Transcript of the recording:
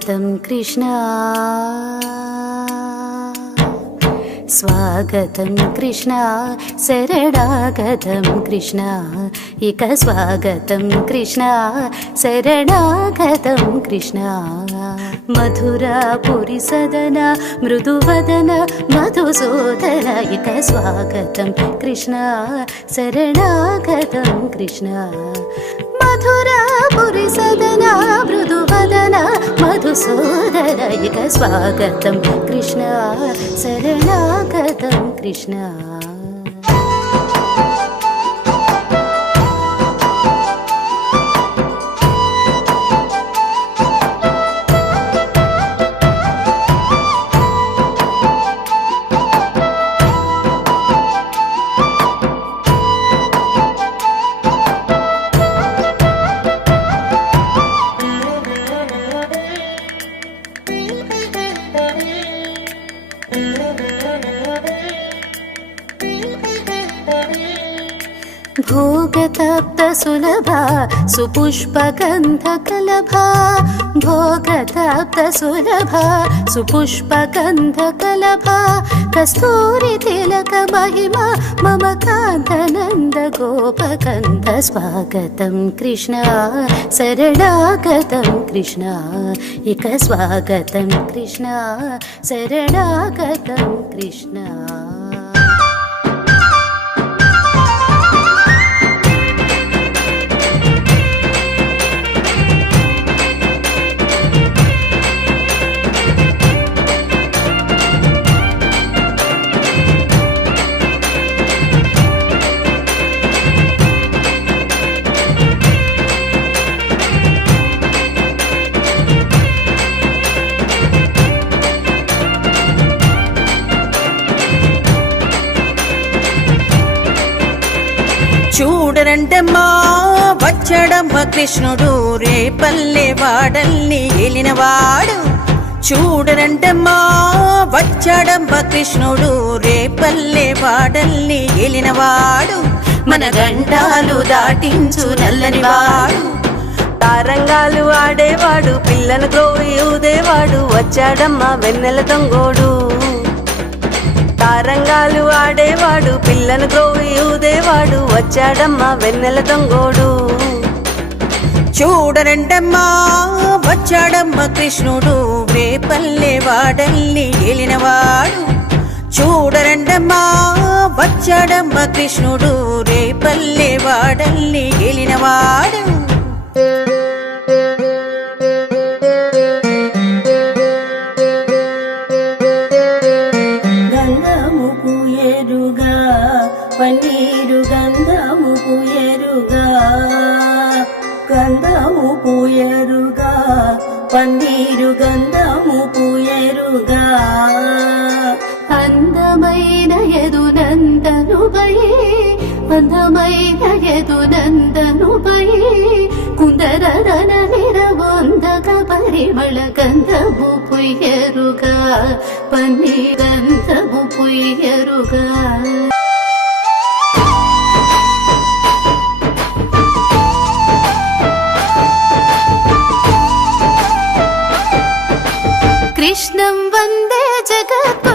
स्वागतं कृष्णा स्वागतं कृष्णा शरणागतं कृष्णा इक स्वागतं कृष्णा शरणागतं कृष्णा मधुरापुरी सदना मृदुवदन मधुसूदन इक स्वागतं कृष्णा शरणागतं कृष्णा मधुरापुरी सदना मृदुवदन मधुसूदन इक स्वागतं कृष्णा शरणागतं कृष्णा भोगतप्त सुलभा सुपुष्पगन्धकलभा भोगतप्त सुलभा सुपुष्पगन्धकलभा कस्तूरी तिलक महिमा मम कान्तनन्द गोपकन्द स्वागतं कृष्णा शरणागतं कृष्णा इक स्वागतं कृष्णा शरणागतं कृष्णा చూడరంటమ్మా వచ్చాడమ్మ కృష్ణుడు రేపల్లె వాడల్ని ఏలినవాడు చూడరంటమ్మా వచ్చాడమ్మ కృష్ణుడు రేపల్లె వాడల్ని ఏలినవాడు మన గంటాలు దాటించు నల్లనివాడు తారంగాలు ఆడేవాడు పిల్లల గ్రోవి ఊదేవాడు వచ్చాడమ్మ వెన్నెల దొంగోడు తారంగాలు ఆడేవాడు పిల్లల గ్రోవి ఊదేవాడు వచ్చాడమ్మ వెన్నెల దొంగోడు చూడరంటమ్మా వచ్చాడమ్మ కృష్ణుడు రేపల్లె వాడల్ని ఏలినవాడు చూడరంటమ్మా వచ్చాడమ్మ కృష్ణుడు రేపల్లె వాడల్ని ఏలినవాడు పన్నీరు గంధము పూయరుగా గంధము పూయరుగా పన్నీరు గంధము పూయరుగా అందమైన యదునందనుపై అందమైన యదునందనుపై కుందరదన నిరవందక పరిమళ గంధము పూయరుగా పన్నీరు గంధము పూయరుగా कृष्णं वन्दे जगत्